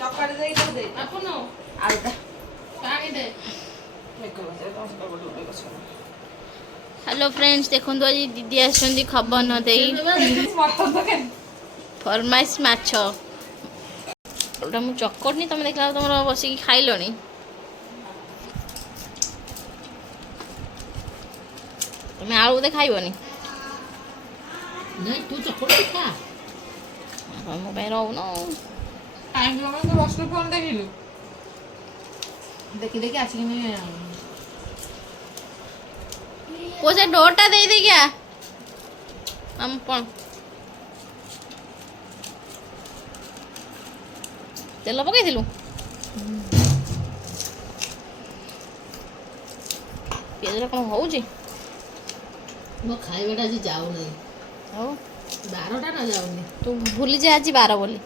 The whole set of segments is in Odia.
ଚକଟି ଦେଇ ତାକୁ ଦେ ଆପଣ ଆଳୁଟା ପାଣି ଦେ। हेलो फ्रेंड्स देखो आज दीदी आसछन्ती खबर न देई फरमाइश माछ ओटा मु चकटनी तुम देखला तुम बसिक खाइलनी तुम आलू बोधे खाइबनी नहीं तू चकोट खा मो पे रहू न କାହିଁକି ମାମା ତୁ ରସୁଣ ଫୋନ ଦେଖିଲୁ ଦେଖି ଦେଖି ଆସିକିନି वो से डोरटा दे दे क्या हम पण तेल पकई दिलु पियाज कोन होउची मो खाइबाटा आज जाऊ नहीं हो 12टा ना जाऊनी तू भूली जा आज 12 बोली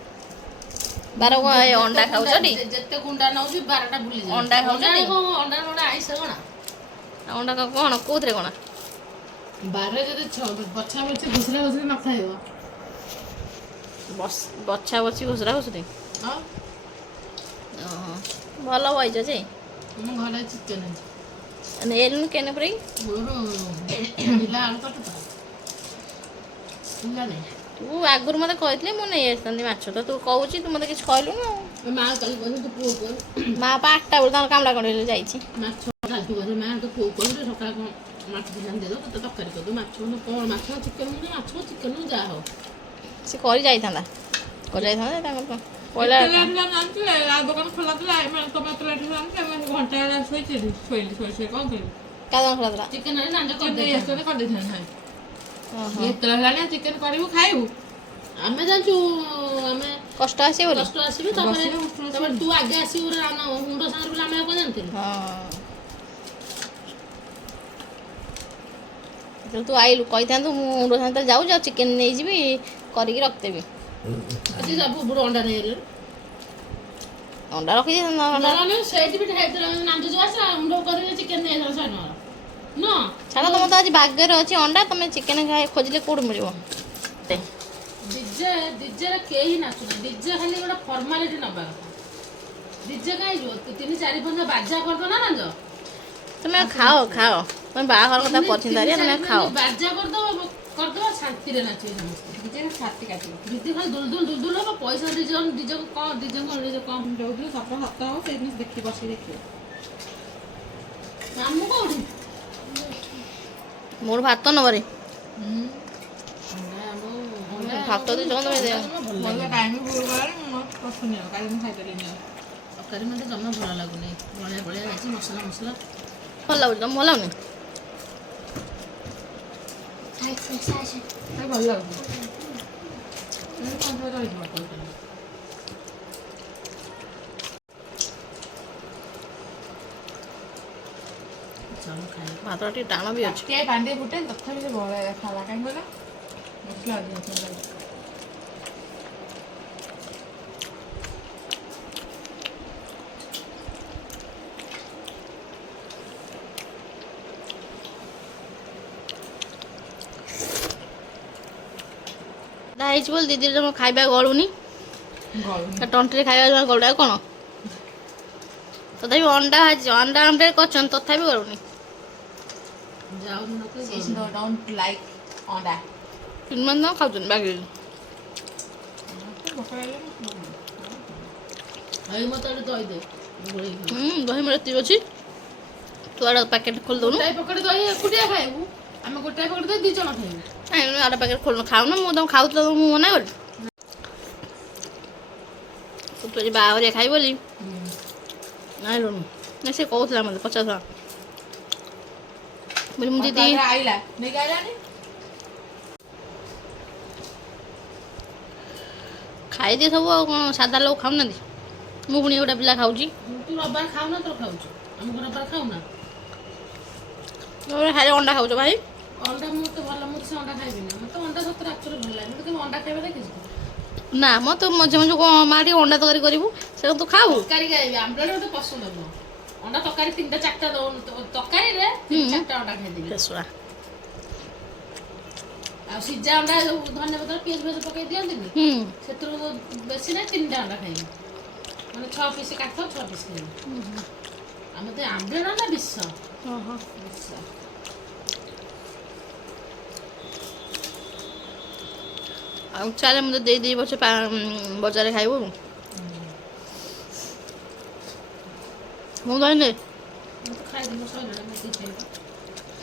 12 को अंडा खाउ छडी जत्ते गुंडा नउची 12टा भूली जा अंडा खाउ छडी अंडा नोडा आइस कोना अंडा का कोन कोथरे कोन 12 जदि बच्चा बच्चे घुसरा घुसरा न खाइबो बस बच्चा बच्ची घुसरा घुसरी हां भलो वइज जे हम घरे चिकन ने एलु केने परे मोरो नीला आलू कटता सुना नहीं तू आगुर मते कहतले मु नै आस्तंदी माछ तो तू कहूची तू मते किछ कहलु न मां कल बनी तो पो को मां पा 8टा बेर तार कामला करले जाईची माछ खालतु बसे मां तो पो को सकाळ को माछ ध्यान दे दो तो तरकारी कर दो माछ न कोन माछ चिकन न माछ चिकन न जा हो से करि जाईथांदा करि जाईथांदा तांकर पहिला ଦୋକାନ ଖୋଲା ଥିଲା ଟମାଟୋ ଲାଠି ଘଣ୍ଟା ଶୋଇଥିଲି ଶୋଇ କ'ଣ କରିବି କାଦନ ଖରାଥିଲା ଚିକେନ ରେ ନାଞ୍ଜ ଚିକେନ ନେଇ ଆସିଛନ୍ତି କରିଦେଇଥାନ୍ତି ଏତେବେଳେ ହେଲାଣି ଚିକେନ କରିବୁ ଖାଇବୁ ଆମେ ଜାଣିଛୁ ଆମେ କଷ୍ଟ ଆସିବ ବୋଲି କଷ୍ଟ ଆସିବେ ତାପରେ ତୁ ଆଗେ ଆସିବୁ ମୁଣ୍ଡ ସାଙ୍ଗରେ ବୋଲି ଆମେ କ'ଣ ଜାଣିଥିଲୁ ହଁ ତୁ ଆଇଲୁ କହିଥାନ୍ତୁ ମୁଁ ମୁଣ୍ଡ ସାଙ୍ଗରେ ଯାଉଛି ଆଉ ଚିକେନ ନେଇଯିବି କରିକି ରଖିଦେବି ଆଜି ସବୁ ବୁଡ଼ ଅଣ୍ଡା ନେଇ ଆଇଲେ ଅଣ୍ଡା ରଖିଦେଇଥାନ୍ତା ନହେଲେ ସେଇଠି ବି ଖାଇଥିଲେ ନାଞ୍ଜ ଯୋଉ ଆସିଲା ମୁଣ୍ଡ କରିକି ଚିକେନ ନେଇ ଆସିଲା 100 ଟଙ୍କା ନା ଛାଡ଼ ତମର ତ ଆଜି ଭାଗ୍ୟରେ ଅଛି ଅଣ୍ଡା ତମେ ଚିକେନ ଖାଇ ଖୋଜିଲେ କୋଉଠୁ ମିଳିବ ଡିଜେରେ କେହି ନାଚୁନା ଡିଜେ ଖାଲି ଗୋଟେ ଫର୍ମାଲିଟି ନବା କଥା ଡିଜେ କାହିଁ ଯିବ 3-4-5 ବାଜା କରିଦો ନା ନାଞ୍ଜ ତମେ ଖାଅ ତମେ ବାହାଘର କଥା ପଛିନ୍ଦାରିଆ ତମେ ଖାଅ ବାଜା କରିଦବ ଶାନ୍ତିରେ ନାଚିବେ ସମସ୍ତେ ନିଜେ ଛାତି କାଟିବ ଦିଦି ଖାଲି ଦୁଲ ହବ ପଇସା ଡିଜେ କଣ ଯୋଉଦିନ ସତ ହବ ସେଇଦିନ ଦେଖି ବସି ଦେଖିବ ମାମୁଁ କୋଉଠି ମୋର ଭାତ ନବରେ ଭାତ ଦେଇ ଜଣ ଭଲ ଟାଇମ୍ ଭୁଲଗଲାଣି ମୁଁ ପଶୁନି ଆଉ କାଲି ମୁଁ ଖାଇପାରିନି ଆଉ ତରକାରୀ ମୋତେ ଜମା ଭଲ ଲାଗୁନି ବଳିଆ ହେଇଛି ମସଲା ଭଲ ଲାଗୁଛି ତମ ଭଲ ଲାଗୁନି ଭଲ ଲାଗୁଛି ଭାତ ଟିକେ ଟାଣ ବି ଅଛି ଟିକେ ପାଣି ଟିକେ ଫୁଟେ ତଥାପି ସେ ଭଲ ଖାଇଲା କାହିଁକି କହିଲ ମସଲା ଅଧିକ ହେଇଛି ବୋଲି ଦିଦିର ଜମା ଖାଇବା ଗଳୁନି ତଣ୍ଟିରେ ଖାଇବା ଜମା ଗଳୁ ଆଉ କ'ଣ ତଥାପି ଅଣ୍ଡା ଆମଲେଟ୍ କରିଛନ୍ତି ତଥାପି ଗଳୁନି ତିନିମାନେ ଖାଉଛନ୍ତି ବାଗିରି ଦହି ମୋର ଏତିକି ଅଛି ତୁ ଆଡ଼ ପ୍ୟାକେଟ୍ ଖୋଲି ଦେଉନୁ ଦହି ଏକୁଟିଆ ଖାଇବୁ ଆମେ ଗୋଟାଏ ପକେଟ ଦହି 2 ଜଣ ଖାଇବୁ ଆଡ଼ ପ୍ୟାକେଟ୍ ଖୋଲୁନ ଖାଉନ ମୁଁ ତମ ଖାଉଥିଲ ମୁଁ ମନା କଲି ତୁ ଆଜି ବାହାଘରିଆ ଖାଇ ବୋଲି ଆଇଲୁନୁ ନା ସେ କହୁଥିଲା ମୋତେ ପଚାରୁଥିଲା ବୋଲି ମୁଁ ଦିଦି ଆଇଲା ନେଇକି ଆଇଲାନି ଖାଇଦିଏ ସବୁ ଆଉ କ'ଣ ସାଧା ଲୋକ ଖାଉନାହାନ୍ତି ମୁଁ ପୁଣି ଗୋଟେ ପିଲା ଖାଉଛି ତୁ ରବିବାର ଖାଉନା ତୋର ଖାଉଛୁ ଆମେ ରବିବାର ଖାଉନା ଖାଲି ଅଣ୍ଡା ଖାଉଛ ଭାଇ ଅଣ୍ଡା ମୋତେ ଭଲ ମୁଁ ସେ ଅଣ୍ଡା ଖାଇବିନି ମୋତେ ଅଣ୍ଡା ସତରେ ଆକ୍ଚୁଆଲି ଭଲ ଲାଗେ କିନ୍ତୁ ଅଣ୍ଡା ଖାଇବା ଦେଖିଛୁ ନା ମ ତୁ ମଝେ ମଝେ କ'ଣ ମା ଟିକେ ଅଣ୍ଡା ତରକାରୀ କରିବୁ ସେଟା ତୁ ଖାଉ ତରକାରୀ ଖାଇବି ଆମ୍ବଲେଟ୍ ମୋତେ ପସନ୍ଦ ନୁହଁ ଅଣ୍ଡା ତରକାରୀ 3-4ଟା ତରକାରୀରେ 3-4ଟା ଅଣ୍ଡା ଖାଇଦେବି ଆଉ ସିଝା ଅଣ୍ଡା ଧନିଆ ପତ୍ର ପିଆଜ ପକେଇ ଦିଅନ୍ତିନି ସେଥିରୁ ବେଶୀ ନାହିଁ 3ଟା ଅଣ୍ଡା ଖାଇବି ମାନେ 6 ପିସ୍ କାଠ 6 ପିସ୍ ଖାଇବୁ। ଆମେ ତ ଆମ୍ବେଳ ନା ବିଷ ଓହୋ ବିଷ। ଆଉ ଚାଲେ ମୁଁ ତ ଦେଇଦେବି ପଛେ ବଜାରରେ ଖାଇବୁ। ମୁଁ ଧରିନେ ମୁଁ ତ ଖାଇଦେବି ମୋ ସଇଲାଣି ମୁଁ ଏତିକି ଖାଇବି।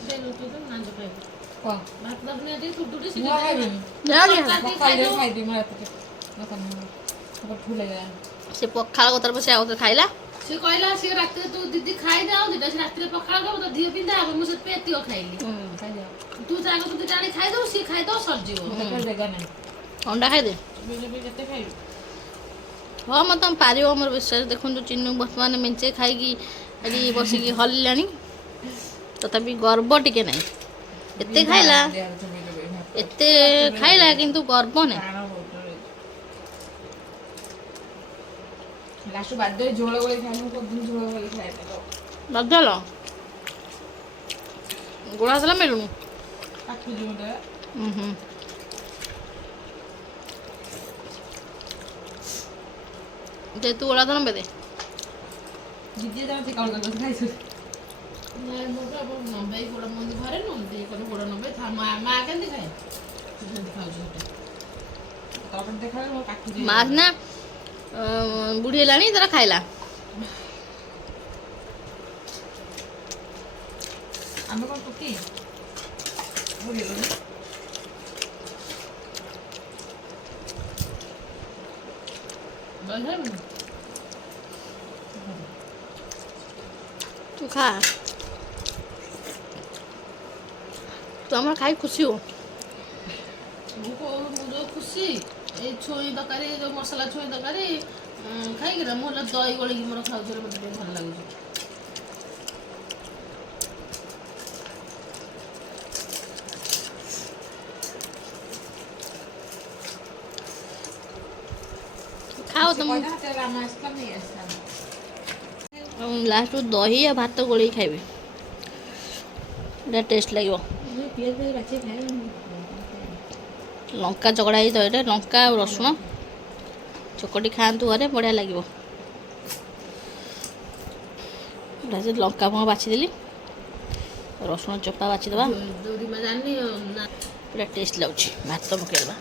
ଦେଲୁ ତୁ ତ ନାଞ୍ଜ ଖାଇବୁ। କଣ ଭାତ ଦବୁନି ଏଠି ତୁଡୁଡ଼ି ମୁଁ ସିଟି ଆଉ ଖାଇବିନି। ଖାଇଦିଏ ମୁଁ ରାତିରେ ଠୁଲ ହେଇଗଲାଣି। ସେ ପଖାଳ କତାର ସେ ଆଉ ଖାଇଲା। ସେ କହିଲା ସେ ରାତିରେ ତୁ ଦିଦି ଖାଇଦେ ଆଉ ଦିଟା, ସେ ରାତିରେ ପଖାଳ ଖାଇବ ତ ଦିହ ବିନ୍ଧା ହବ। ମୁଁ ସେଥିପାଇଁ ଏତିକ ଖାଇଲି। ଖାଇଦିଅ ତୁ ଜାଗ ତୁ ଦିଟା ଆଣି ଖାଇଦବୁ, ସିଏ ଖାଇଦବ ସରିଯିବ। ଜାଗା ନାହିଁ ଅଣ୍ଡା ଖାଇଦେ। କେତେ ଖାଇବି। ହଁ ମତେ ପାରିବ ମୋର ବିଶ୍ୱାସ। ଦେଖନ୍ତୁ ଚିନୁ ବର୍ତ୍ତମାନ ମେଞ୍ଚେ ଖାଇକି ଏଠି ବସିକି ହଲିଲାଣି, ତଥାପି ଗର୍ବ ଟିକେ ନାହିଁ। ଏତେ ଖାଇଲା ଏତେ ଖାଇଲା କିନ୍ତୁ ଗର୍ବ ନାହିଁ। ଲାଷ୍ଟ ବାଧ୍ୟ ଝୋଳ ଗୋଳି ଖାଇବାକୁ କହୁଥିଲି, ଝୋଳ ଗୋଳି ଖାଇବା ବାଧ୍ୟ ଗୋଳା ହେଇଥିଲା ମିଳୁନି। କାଟୁଛି ମତେ ଯେହେତୁ ଗୋଳା ତ ନେବେ ଦେ ଦିଦି ଯାଉଛି କଣ କରିବ ଖାଇଛୁ। ନାଇଁ ମୁଁ ତ ନମ୍ବେଇ ଗୋଡ଼ ମନ୍ଦି ଘରେ ନୁହଁ ଦେଇ କରି ଗୋଡ଼ ନମ୍ବେଇ ମା କେମିତି ଖାଏ ସେମିତି ଖାଉଛି ସେଟା। ତରକାରୀ ଦେଖାଲେ ମୁଁ କାଟୁଛି। ମା ସିନା ବୁଢ଼ୀ ହେଲାଣି ତାର ଖାଇଲା। ଆମେ କଣ ଟୁକି ବୁଝିଲୁନି। ତୁ ଖା, ତୁ ଆମର ଖାଇ ଖୁସି ହଉ। ମୁଁ ଯୋଉ ଖୁସି ଏଇ ଛୁଇଁ ତରକାରୀ, ଯୋଉ ମସଲା ଛୁଇଁ ତରକାରୀ ଖାଇକିନା ମୁଁ ହେଲା ଦହି ଗୋଳିକି ମୋର ଖାଉଛି, ମୋତେ ଟିକେ ଭଲ ଲାଗୁଛି। ଖାଅ ତମ ଲାଷ୍ଟକୁ ଦହି ଆଉ ଭାତ ଗୋଳେଇକି ଖାଇବେ, ଏଇଟା ଟେଷ୍ଟ ଲାଗିବ। ଲଙ୍କା ଚକଡ଼ା ହେଇ ଦହିରେ ଲଙ୍କା ଆଉ ରସୁଣ ଚକଟି ଖାଆନ୍ତୁ ଘରେ, ବଢ଼ିଆ ଲାଗିବ। ଲଙ୍କା ମୁଁ ବାଛିଦେଲି, ରସୁଣ ଚୋପା ବାଛିଦେବା, ପୁରା ଟେଷ୍ଟ ଲାଗୁଛି। ଭାତ ପକାଇଦେବା।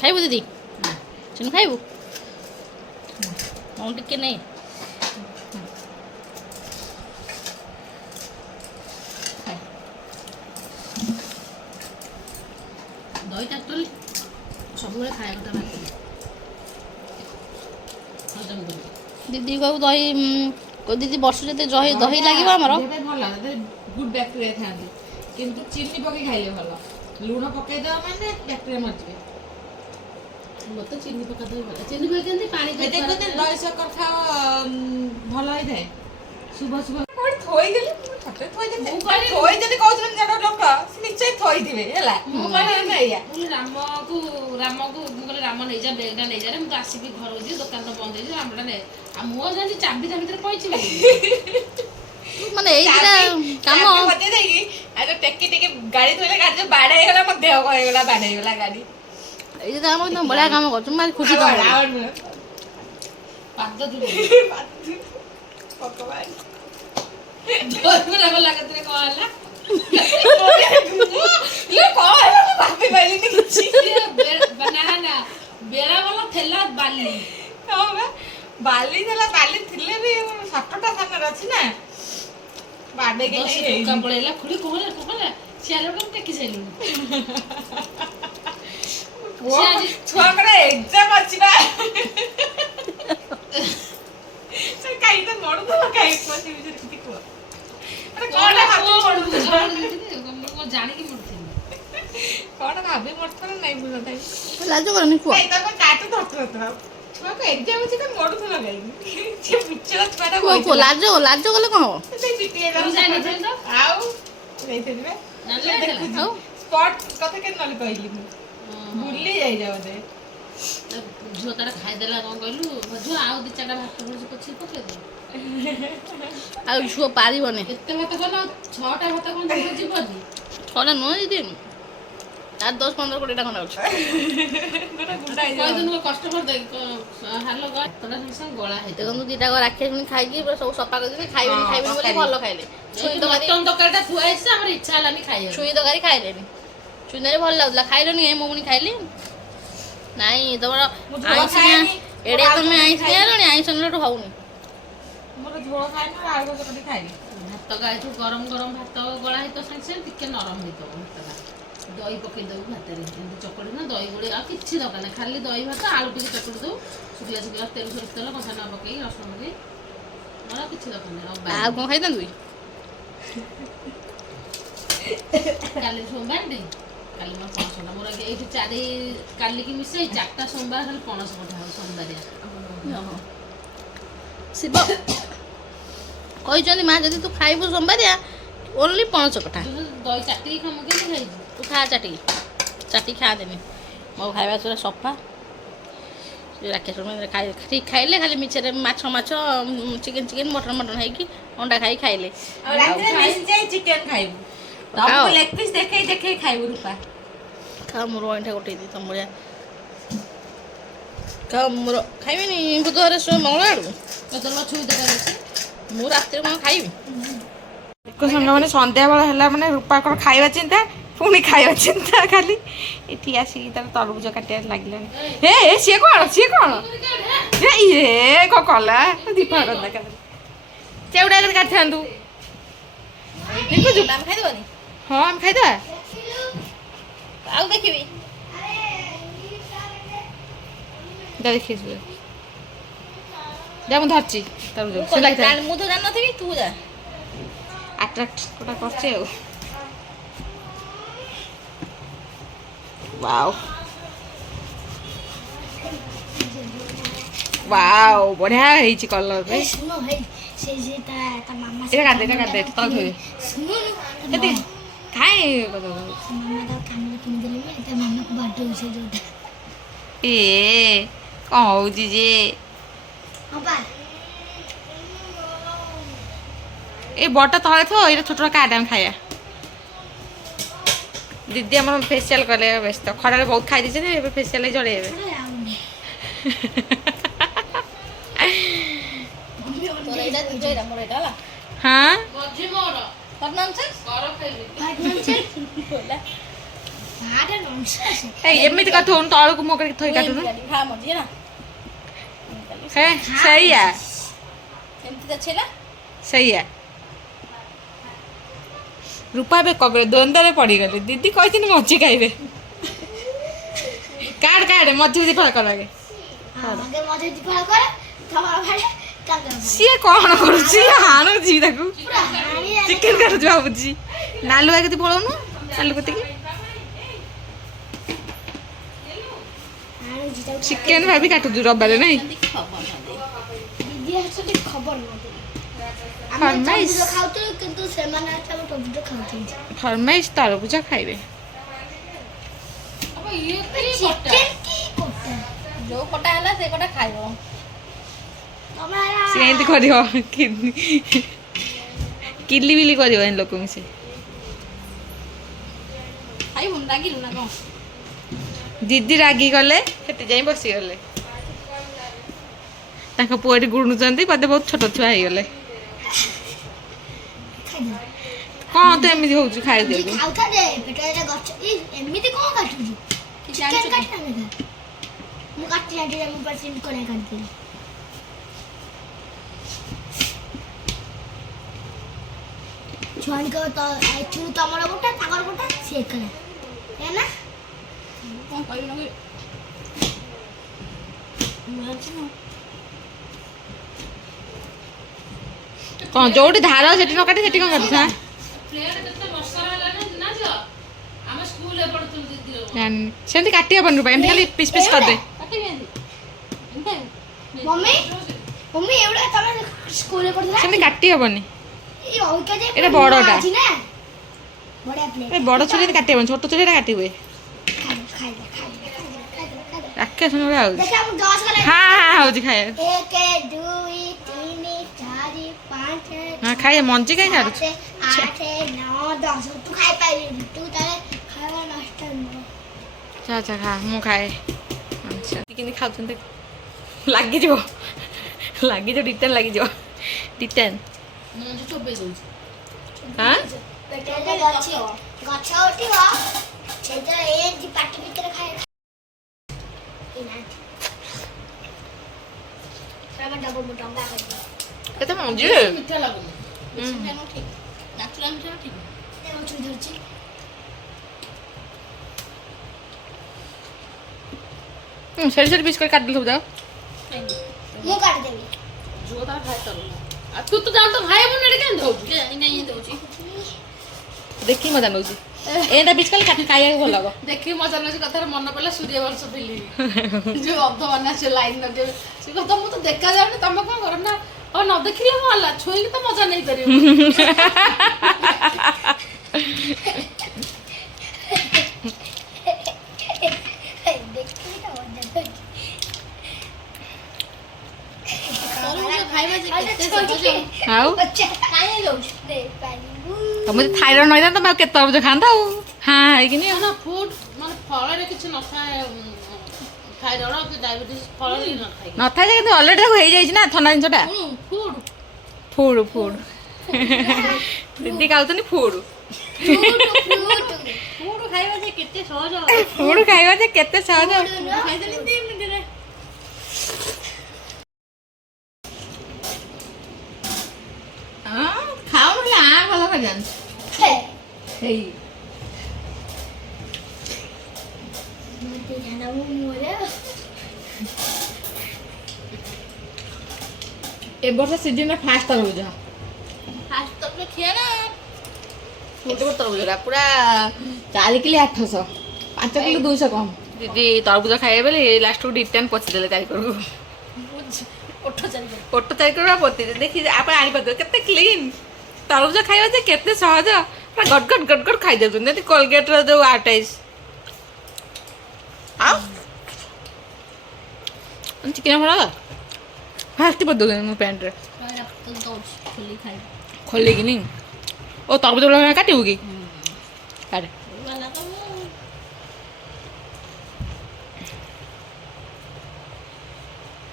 ଖାଇବୁ ଦିଦି? ଚିନୁ ଖାଇବୁ? ମୁଁ ଟିକେ ନେଇ ଦହିଟା ଆକ୍ଚୁଆଲି ସବୁବେଳେ ଖାଇବା କଥା ଭାତରେ ହଜମ କରି। ଦିଦି କହିବୁ ଦହି ଦିଦି ବର୍ଷ ଯେତେ ଦହି ଲାଗିବ ଆମର ଭଲ ଗୁଡ୍ ବ୍ୟାକ୍ଟେରିଆ ଥାନ୍ତି, କିନ୍ତୁ ଚିନି ପକେଇ ଖାଇଲେ ଭଲ। ଲୁଣ ପକେଇଦବା ମାନେ ବ୍ୟାକ୍ଟେରିଆ ମରିଯିବେ। ମତେ ଚିନି ପକା ଦହି ଭଲ। ଚିନି ପକେଇନ୍ତି ପାଣି ଦହି ଶକର ଖାଅ ଭଲ ହେଇଥାଏ। ଶୁଭ ଥୋଇଦେଲି ଥୋଇଛନ୍ତି କହୁଛନ୍ତି ଜଣେ ଲୋକ ସେ ନିଶ୍ଚୟ ଥୋଇଥିବେ ହେଲା। ମୁଁ କହିଲି ଏଇଆ ରାମକୁ ମୁଁ କହିଲି ରାମ ନେଇଯା ବେଗଟା ନେଇଯା, ମୁଁ ତ ଆସିବି ଘରକୁ ଯିବି, ଦୋକାନ ତ ବନ୍ଦ ହେଇଯିବ, ରାମଟା ନେ। ଆଉ ମୁଁ ଜାଣିଛି ଚାବି ତା ଭିତରେ ପଇଛି ମାନେ ଏଇଟା କାମ ବଜେଇ ଦେଇକି ଆଉ ଟେକି ଟେକି ଗାଡି ଥୋଇଲେ ଗାଡି ଯୋଉ ବାଡ ହେଇଗଲା, ମୋ ଦେହ କଣ ହେଇଗଲା, ବାଡ ହେଇଗଲା ଗାଡି। ଏଇ କାମ ତମ ବଢିଆ କାମ କରୁଛୁ, ମାନେ ଖୁସି ତମ ପାଦ ବେଳା ଭଲ ଥିଲା ବାଲି ବାଲି ଥିଲା, ବାଲି ଥିଲେ ବି ସଟଟା ସାଙ୍ଗରେ ଅଛି ନା ଟଙ୍କା ପଳେଇଲା। ଖୁଡି କହଲା ସିଆଡେ ଗୋଟେ ଟେକି ସାରିଲୁଣି। ଛୁଆଙ୍କର ଏକ୍ଜାମ ଅଛି ବା, କାହିଁ ତ ମରୁଥିଲ କାହିଁ କୁହନ୍ତି ବିଷୟରେ କିଛି କୁହ। ଜାଣିକି ମରୁଥିଲି କଣ ଭାବି ମରୁଥିଲ ନାଇଁ ବୁଝ ଲାଜ କରନି କୁହ। ଛୁଆକୁ ଏକ୍ଜାମ ଅଛି ତ ମରୁଥିଲ କାହିଁକି? ଛୁଆଟା ଲାଜ କଲେ କଣ ହବ? ଆଉ ସ୍ପଟ କଥା କେତେ ନହେଲେ କହିଲି ମୁଁ ବୁଲି ଯାଇଛ ବୋଧେ। ଝିଅ ତାର ଖାଇଦେଲା, କଣ କହିଲୁ ଝିଅ ଆଉ 2-4ଟା ଭାତ ପଛିି ପକେଇଦେ। ଆଉ ଝୁଅ ପାରିବନି ଏତେ ଭାତ କଲ, 6ଟା ଭାତ କଣ ଝିଅ ଯିବନି? 6ଟା ନୁହଁ ଦିଦି, আর 10-15 কোটি টাকা নেଉଛି କହିଦିନ କଷ୍ଟମର ହାଲ ତୋଟା ସାଙ୍ଗେ ଗଳା ହେଇଥିବ ଦେଖନ୍ତୁ ଦିଟା ରାକ୍ଷୀ ପୁଣି ଖାଇକି ପୁରା ସବୁ ସଫା କରିଦେବେ ଖାଇବେନି ଖାଇବେନି ବୋଲି ଭଲ ଖାଇଲେ ଛୁଇଁ ତରକାରୀ ମଟନ ତରକାରୀଟା ଥୁଆ ହେଇଛି ଆମର ଇଚ୍ଛା ହେଲାନି ଖାଇବାକୁ ଛୁଇଁ ତରକାରୀ ଖାଇଲେନି ଛୁଇଁ ତରକାରୀ ଭଲ ଲାଗୁଥିଲା ଖାଇଲନି ମୁଁ ପୁଣି ଖାଇଲି ନାଇଁ ତମର ଆଇଁଷିଆ ଏଡେ ତମେ ଆଇଁଷିଆ ହେଲଣି ଆଇଁଷ ନେଲାଠୁ ହଉନି ମୋର ଝୋଳ ଖାଇନି ଆଳୁ ଭଜା କରି ଖାଇବି ଭାତ ଗାଈଠୁ ଗରମ ଗରମ ଭାତ ଗଳା ହେଇଥିବ ସାଙ୍ଗେ ସାଙ୍ଗେ ଟିକେ ନରମ ହେଇଥିବ ଭାତଟା ଦହି ପକେଇଦବୁ ଭାତରେ ଏମିତି ଚକଡ଼ି ନା ଦହି ଗୋଳି ଆଉ କିଛି ଦରକାର ନାହିଁ ଖାଲି ଦହି ଭାତ ଆଳୁ ଟିକେ ଚକଡ଼ି ଦବୁ ଶୁଖିଲା ଶୁଖିଲା ତେଲ ସୋରିଷ ତେଲ କଞ୍ଚା ଲଙ୍କା ପକେଇକି ରସୁଣ ପକେଇ ମୋର ଆଉ କିଛି ଦରକାର ନାହିଁ ଆଉ କଣ ଖାଇଥାନ୍ତୁ କାଲି ସୋମବାରଟି କାଲି ମୋର ପଣସ କଟା ମୋର ଏଇଠି କାଲିକି ମିଶେଇ 4ଟା ସୋମବାର ଖାଲି ପଣସ କଟା ହବ ସୋମବାରିଆ ଶିବ କହିଛନ୍ତି ମା ଯଦି ତୁ ଖାଇବୁ ସୋମବାରିଆ ଓନ୍ଲି ପଣସ କଠା ଦହି ଚାଟିକି ଖାମୁ କେମିତି ଖାଇଛୁ ତୁ ଖା ଚାଟିକି ଖାଆନ୍ତିନି ମୋ ଖାଇବା ପୁରା ସଫା ରାକ୍ଷସ ଠିକ୍ ଖାଇଲେ ଖାଲି ମିଛରେ ମାଛ ଚିକେନ ମଟନ ହେଇକି ଅଣ୍ଡା ଖାଇଲେ ଆଉ ରାତିରେ ନିଶ୍ଚୟ ଚିକେନ ଖାଇବୁ ତମକୁ ଲେଗ ପିସ୍ ଦେଖେଇ ଖାଇବୁ ରୂପା ଖାଅ ମୋର ଅଇଁଠା ଗୋଟେଇ ଦିଏ ତମ ଭଳିଆ ଖାଅ ମୋର ଖାଇବିନି ବୁଧବାର ମଙ୍ଗଳବାର ଆଡ଼କୁ ତୋର ଛୁଇଁ ତରକାରୀ ଅଛି ମୁଁ ରାତିରେ କଣ ଖାଇବି ସାଙ୍ଗମାନେ ସନ୍ଧ୍ୟାବେଳ ହେଲା ମାନେ ରୂପାଙ୍କର ଖାଇବା ଚିନ୍ତା ପୁଣି ଖାଇବା ଚିନ୍ତା ଖାଲି ଏଠି ଆସିକି ତାର ତରଭୁଜ କାଟିବାରେ ଲାଗିଲାଣି ହେ ସିଏ କଣ ଇଏ କଣ କଲା ଦୀପ ଚେଉଡ଼ା କାଟିଥାନ୍ତୁ ଦେଖୁଛୁ ଆମେ ଖାଇଦେବନି ହଁ ଆମେ ଖାଇଦବା ଆଉ ଦେଖିବି ଦେଖିଛୁ ଯା ମୁଁ ଧରିଛି ତରଭୁଜ ମୁଁ ତ ଜାଣିନଥିବି ତୁ ଯା ଆଟ୍ରାକ୍ଟ କୋଟା କରୁଛି ଆଉ ୱାଓ ୱାଓ ବଢିଆ ହେଇଛି କଲର ରେ ଏଇଟା କାଟିଦେ ତଳେ ଥୋଇଦେ କାଇଁ ଏ କଣ ହଉଛି ଯେ ଏ ବଡଟା ତଳେ ଥୋ ଏଇଟା ଛୋଟ କାଟେ ଆମେ ଖାଇବା ଦିଦି ଆମର ଫେସିଆଲ କଲେ ବ୍ୟସ୍ତ ଖରାରେ ବହୁତ ଖାଇ ଦେଇଛନ୍ତି ଏବେ ଫେସିଆଲ ଜଳେଇବେ ହଁ ଏମିତି କଥା ହଉନି ତଳକୁ ମୋ ଥୋଇ କାଟୁନୁ ସେଇଆ ସେଇଆ ରୂପା ଏବେ କବେ ଦ୍ୱନ୍ଦ୍ୱରେ ପଡ଼ିଗଲେ ଦିଦି କହିଛନ୍ତି ମଝି ଖାଇବେ କାଟେ ମଝି ଫଳ କର ଆଗେ ସିଏ କଣ କରୁଛି ହାଣୁଛି ତାକୁ ଚିକେନ କାଟୁଛି ଭାବୁଛି ନାଲୁ ଆଗେ ପଳଉନୁ ନାଲୁ କତିକି ଚିକେନ ଭାବି କାଟୁଛୁ ରବିବାରେ ନାଇଁ ଫରମାଇଶ ତରଭୁଜ ଖାଇବେ ଯୋଉ କଟା ହେଲା ସେ କଟା ଖାଇବ ସେ ଏମିତି କରିବ କିଲି ବିଲି କରିବ ଏ ଲୋକ ମିଶେ ଖାଇବୁନି ରାଗିଲୁ ନା କଣ ଦିଦି ରାଗି ଗଲେ ସେଠି ଯାଇ ବସିଗଲେ ତାଙ୍କ ପୁଅ ଏଠି ଗୁଣୁଛନ୍ତି ବୋଧେ ବହୁତ ଛୋଟ ଛୁଆ ହେଇଗଲେ କଣ ତ ଏମିତି ହଉଛି ଖାଇଦେବୁ ତମର ଗୋଟା ତାଙ୍କର ଗୋଟା ସିଏ କଲା ନା କଣ କହିବି କଣ ଯୋଉଠି ଧାର ସେଠି ନ କାଟି ସେଠି କଣ କାଟୁଛ ସେମିତି କାଟି ହବନି ରୂପା ଏମିତି ଖାଲି ପିସ୍ ପିସ୍ କରିଦେ ସେମିତି କାଟି ହବନି ଏଇଟା ବଡଟା ବଡ ଛୁରୀ କାଟି ହବନି ଛୋଟ ଛୁରୀ କାଟି ହୁଏ ରାକ୍ଷସ ହଉଛି ହଁ ହଉଛି ଖାଇବା ହଁ ଖାଇବା ମଞ୍ଜି କାହିଁ ଛାଡୁଛୁ 8 9 10 ତୁ ଖାଇ ପାରିବୁନି ତୁ ତାହେଲେ ଖାଇବା ନଷ୍ଟ ଆଚ୍ଛା ଆଚ୍ଛା ଖା ମୁଁ ଖାଏ ଆଚ୍ଛା କେମିତି ଖାଉଛନ୍ତି ଲାଗିଯିବ ଡିଟେନ୍ ଲାଗିଯିବ ଡିଟେନ୍ ମୁଁ ଚୋବେଇ ଦଉଛି। ହଁ ପେଟରେ ଗଛ ଉଠିବ ସେଇଟା ଏ ପାଟି ଭିତରେ ଖାଏ କେତେ ମଞ୍ଜି ମିଠା ଲାଗୁନି। ବେଶୀ ମିଠା ନୁହଁ ଠିକ୍ ନାଚୁରାଲ ମିଠା ଠିକ୍। ସେଠି ପିସ୍ କରି କାଟିଦେବୁ ଯାଅ ମୁଁ କାଟିଦେବି ଝୁଅ ତାର ଖାଇ ତରଭୁଜ। ଆଉ ତୁ ତ ଜାଣ ତ ଖାଇବୁନି ଏଠି କେମିତି ହଉଛି? ଇଏ ଦେଉଛି ଦେଖିକି ମଜା ନେଉଛି ଏଇଟା ପିସ୍ କଲେ କାଟି ଖାଇବାକୁ ଭଲ ହବ ଦେଖିକି ମଜା ନେଉଛି କଥାରେ ମନେ ପଡ଼ିଲା ସୂର୍ଯ୍ୟବଂଶ ଫିଲ୍ମ ଯୋଉ ଅର୍ଦ୍ଧମାନ ସେ ଲାଇନ୍ ଲଗେଇବେ ସେ କଥା ମୁଁ ତ ଦେଖାଯାଉନି ତମେ କଣ କର ନା ଆଉ ନ ଦେଖିଲେ କଣ ହେଲା ଛୁଇଁକି ତ ମଜା ନେଇପାରିବ। ଖାଇବା ଯେ କେତେ ସହଜ ଆଉ ଖାଇ ଦଉଛି ତମେ ଯଦି ଥାଇରଏଡ ନହେଇଥାନ୍ତା ତମେ ଆଉ କେତେ ତରଭୁଜ ଖାଆନ୍ତା ଆଉ ହଁ ହେଇକିନି ଆଉ। ନା ଫୁଡ୍ ମାନେ ଫଳରେ କିଛି ନଥାଏ ଥାଇରଏଡ କି ଡାଇବେଟିସ୍ ଫଳରେ ହିଁ ନଥାଏ। ନଥାଏ ଯେ କିନ୍ତୁ ଅଲରେଡି ତାକୁ ହେଇଯାଇଛି ନା ଥଣ୍ଡା ଜିନିଷଟା ଫୁଡ୍ ଫୁଡ୍ ଫୁଡ୍ ଦିଦି ଖାଉଛନ୍ତି ଫୁଡ୍ ଫୁଡ୍ ଖାଇବା ଯେ କେତେ ସହଜ ଫୁଡ୍ ଖାଇବା ଯେ କେତେ ସହଜ ଖାଇଦେଲି 2 ମିନିଟରେ। ଖାଉନି ଭଲ ଖାଇଯାନ୍ତି ହେଇ ଏ ବର୍ଷ ସିଜନରେ ଫାଷ୍ଟ ତରଭୁଜ ଫାଷ୍ଟ ତ ଖିଆ ନା ଗୋଟେ ଗୋଟେ ତରଭୁଜଟା ପୁରା 4 କିଲୋ 800 5 କିଲୋ 200 କମ୍ ଦିଦି ତରଭୁଜ ଖାଇବେ ବୋଲି ଲାଷ୍ଟକୁ ରିଟର୍ନ ପଚିଦେଲେ ଚାରିକଡ଼କୁ ଓଠ ଚାଲିବ ଓଟ ଚାରିକଡ଼ ପଚିଲେ ଦେଖି ଆପଣ ଆଣିପାରିବେ କେତେ କ୍ଲିନ୍ ତରଭୁଜ ଖାଇବା ଯେ କେତେ ସହଜ ପୁରା ଗଡ଼ ଗଡ଼ ଖାଇଦେଉଛନ୍ତି ଯେମିତି କୋଲଗେଟ୍ର ଯେଉଁ ଆଟାଇସ୍ ଆଉ ଚିକେନ ଫଳ ଫାଷ୍ଟ କରିଦେଉଛନ୍ତି ମୋ ପ୍ୟାଣ୍ଟରେ ଦଉଛି ଖୋଲି ଖାଇବ ଖୋଲିକିନି ଓ ତରଭୁଜ ଭଳିଆ କାଟିବୁ କି କାଟେ ଗଲା ତ ମୁଁ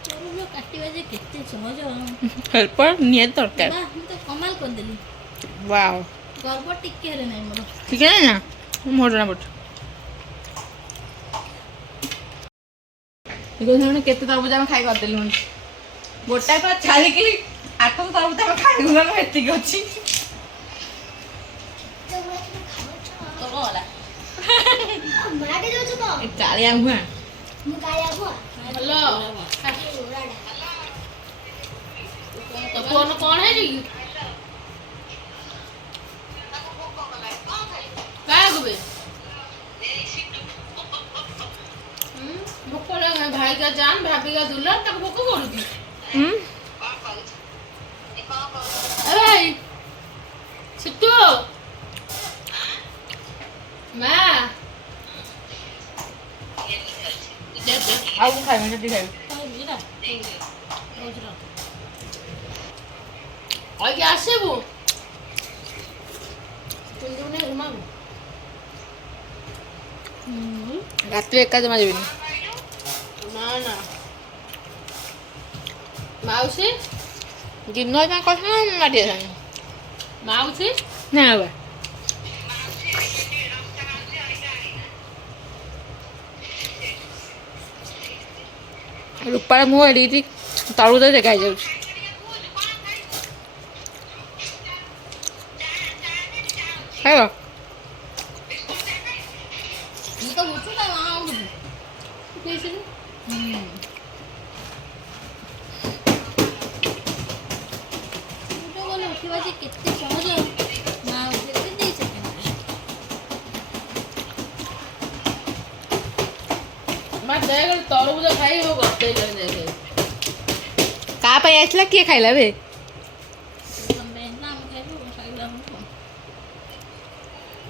ତରଭୁଜ କାଟିବା ଯେ କେତେ ସହଜ ହେଲ୍ପର ନିହାତି ଦରକାର ବାଃ ମୁଁ ତ କମାଲ କରିଦେଲି ୱାଓ ଗର୍ବ ଟିକେ ହେଲେ ନାହିଁ ମୋର ଠିକ ଅଛି ନା ମୋର ଜଣା ପଡ଼ୁଛି କେତେ ତରଭୁଜ ଆମେ ଖାଇ କରିଦେଲୁ ଗୋଟାଏ ପୁରା 4 କିଲୋ 800 ତରଭୁଜ ଆମେ ଖାଇବୁ ନା ଏତିକି ଅଛି ତୋର ଗଲା ଚାଳିଆ ହୁଆ ଭଲ ତ ଫୋନ କଣ ହେଇଛି କି କାହାକୁ ବେ ଭୋକ ଲାଗେ ଭାଇକା ଜାନ ଭାବିକା ଦୁଲା ତାକୁ ଭୋକ କରୁଛି ଭାଇ ଛିଟୁ ମା ଆଉ ମୁଁ ଖାଇବି ଯଦି ଖାଇବି ଆଜି ଆସିବୁ ତୁଣ୍ଡୁନି ଘୁମାବୁ ରାତିରେ ଏକା ଜମା ଯିବିନି ନା ନା ମାଉସୀ ଦିନ ପାଇଁ କଥା ମାଟି ଆସାନି ମାଉସୀ ନା ବା ରୂପାର ମୁଁ ଏଠି ତଳକୁ ତ ଦେଖା ହେଇଯାଉଛି ଖାଇବ ମୁଁ ତ ବୁଝୁ ନା ମା ବୁଝୁ ଗଲେ ଉଠିବା ଯେ କେତେ ସହଜ ମା ଉଠେଇ 2 ସେକେଣ୍ଡ ମା ଦେଖ ତରଭୁଜ ଖାଇ ହବ ଗତେଇଲାଣି ଦେଖେ କାହା ପାଇଁ ଆସିଲା କିଏ ଖାଇଲା ବେ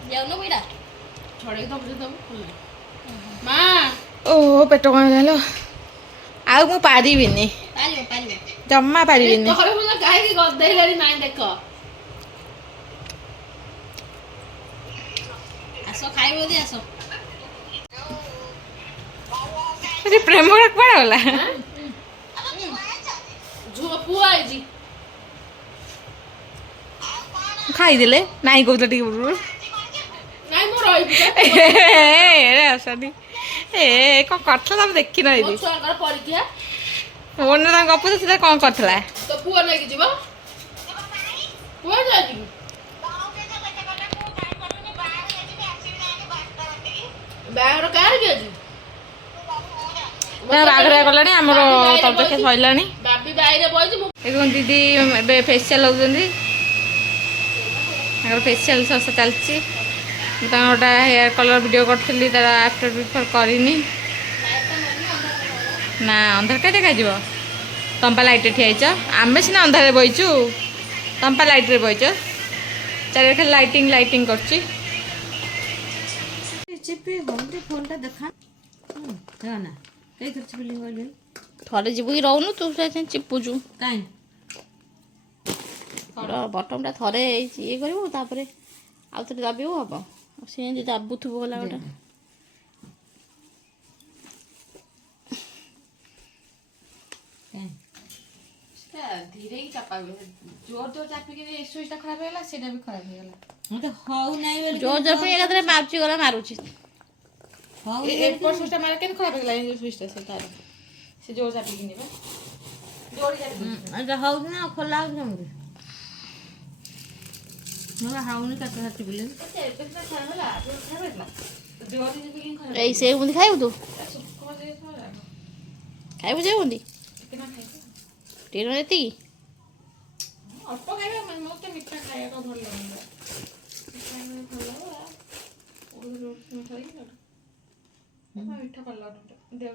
ଯାଉନ ବେଟା ଛଡ଼େଇକି ତରଭୁଜ ଦବୁ ମା ଓହୋ ପେଟ କଣ ହେଲାଲୋ ଆଉ ମୁଁ ପାରିବିନି ପାରିବ ଜମା ପାରିବିନି ତରଭୁଜ ଖାଇକି ଗଦେଇଲାଣି ନାଇଁ ଦେଖ ଆସ ଖାଇବ ଯଦି ଆସ ସେ ପ୍ରେମ ଗୁଡ଼ା କୁଆଡ଼େ ଗଲା? ଝୁଅ ପୁଅ ଆଇଛି। ଖାଇଦେଲେ ନାଇଁ କହୁଥିଲା ଟିକେ ପୂର୍ବରୁ। ନାଇଁ ମୁଁ ରହିବି ବା। ଆସନି ଏ କ'ଣ କରିଥିଲା ତମେ ଦେଖିନ ମୋ ଦିଦି? ଛୁଆଙ୍କର ପରୀକ୍ଷା। ଫୋନରେ ତାଙ୍କ ଗପ ସେଟା କ'ଣ କରିଥିଲା? ତ ପୁଅ ନେଇକି ଯିବ। ପୁଅ ଯାଉଛି କି? ବାହାଘର କାହାର କି ଆଜି? ବାହାଘରିଆ ଗଲାଣି ଆମର ତରକାରୀ ସରିଲାଣି। ବାବି ବାଇରେ ବଇଛି ମୁଁ ଦେଖୁନ ଦିଦି ଏବେ ଫେସିଆଲ ହେଉଛନ୍ତି। ତାଙ୍କର ଫେସିଆଲ ଶସ ଚାଲିଛି। ମୁଁ ତାଙ୍କର ଗୋଟେ ହେୟାର କଲର୍ ଭିଡ଼ିଓ କରିଥିଲି ତାର ଆଫ୍ଟର ବିଫୋର୍ କରିନି। ନା ଅନ୍ଧାର କାହିଁ ଦେଖାଯିବ? ତମ୍ପା ଲାଇଟ୍ରେ ଠିଆ ହେଇଛ। ଆମେ ସିନା ଅନ୍ଧାରରେ ବଇଛୁ ତମ୍ପା ଲାଇଟ୍ରେ ବଇଛ। ଚାରିଆଡ଼େ ଖାଲି ଲାଇଟିଂ କରୁଛି। ଫୋନଟା ଦେଖା ନା କେଇଥର ଚିପିଲି କହିଲି ଥରେ ଯିବୁ କି ରହୁନୁ ତୁ ସେଇଠି ଚିପୁଛୁ। କାଇଁ ବଟମଟା ଥରେ ଇଏ କରିବୁ ତାପରେ ଆଉ ଥରେ ଦାବିବୁ ହବ। ସେମିତି ଦାବୁଥିବୁ ଗଲା ଗୋଟେ। ଧୀରେ ହିଁ ଚାପା ହୁଏ। ଜୋର ଚାପିକି ସୁଇଚଟା ଖରାପ ହେଇଗଲା ସେଇଟା ବି ଖରାପ ହେଇଗଲା। ମତେ ହଉ ନାହିଁ ବୋଲି ଜୋର ଜୋର ପାଇଁ ଏକାଥରେ ମାରୁଛି ଗଲା ମାରୁଛି। ହଉ ଏପଟ ସୁଇଚଟା ମାରେ କେମିତି ଖରାପ ହେଇଗଲା? ଏଇ ସୁଇଚଟା ସେ ତାର ସେ ଜୋର ଚାପିକି ନେବା ଜୋର ଚାପିକି ଏଇଟା ହଉଛି ନା ଖୋଲା ହଉଛି କେମିତି? ମୋର ହାଉନି କେତେ ହାତ ଚିପିଲି। ଏବେ ସିନା ଖରାପ ହେଲା ଜୋର ଖରାପ ହେଇଥିଲା। ଜୋର ଚାପିକି ଖରାପ ଏଇ ସେ ବୁନ୍ଦି ଖାଇବୁ ତୁ? ହେଇଗଲା। ଖାଇବୁ ସେ ବୁନ୍ଦି ଟିକେ ନା ଖାଇବି ଟିକେ ନ ଏତିକି ଅଳ୍ପ ଖାଇବା। ମୋତେ ମିଠା ଖାଇବାକୁ ଭଲ ଲାଗେ। ମିଠା କଲର୍ ଦେହ